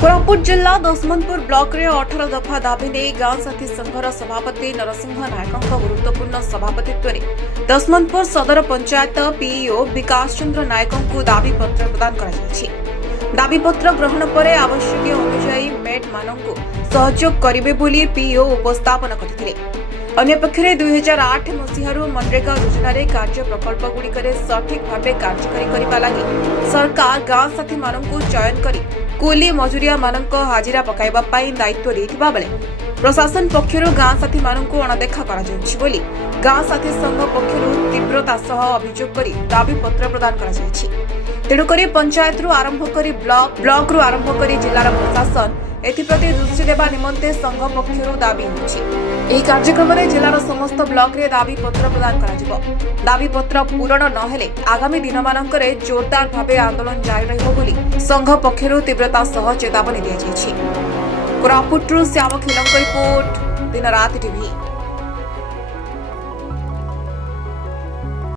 कोरापुट जिला दशमनपुर ब्लॉक रे 18 दफा दाबी नहीं गांव साथी संघर सभापति नरसिंह नायकों गुरुत्वपूर्ण सभापतित्व में दशमनपुर सदर पंचायत पीईओ विकास चंद्र नायकों को दाबी पत्र प्रदान कर दाबी पत्र ग्रहण पर आवश्यक अनुजाई मेट मानक सहयोग करेंगे बोली पीईओ उपस्थापन करते। अन्यपक्षे 2008 मसीहारू मनरेगा योजना कार्य प्रकल्प गुड़िकर सठिक भाव कार्यकारी करने लगी सरकार गांव साथी मानक चयन कर कुली मजुरिया मानक हाजिरा पकाइबा पाई दायित्व देथिबा बेले प्रशासन पक्षरु गांव साथी मानक अणदेखा करा जाउछि बोली गांव साथी संघ पक्षरु तीव्रता सह अभियोग करी दाबी पत्र प्रदान करा जाइछि। तेणुकरी पंचायत रु आरंभ करी ब्लॉक रु आरंभ करी जिलार प्रशासन एथिप्रति दृष्टि देवा निमंते संघ पक्षरु दाबी होछि। एही कार्यक्रम में जिलार समस्त ब्लॉक रे दाबी पत्र प्रदान करा जिवो। दाबी पत्र पूरण न हेले आगामी दिन मानकरे जोरदार भावे आंदोलन जारी रहिबो बोली संघ पक्षरु तीव्रता सह चेतावनी दिया जाइछि। कोरापुट रु श्याम खिलंक रिपोर्ट दिन रात टीवी।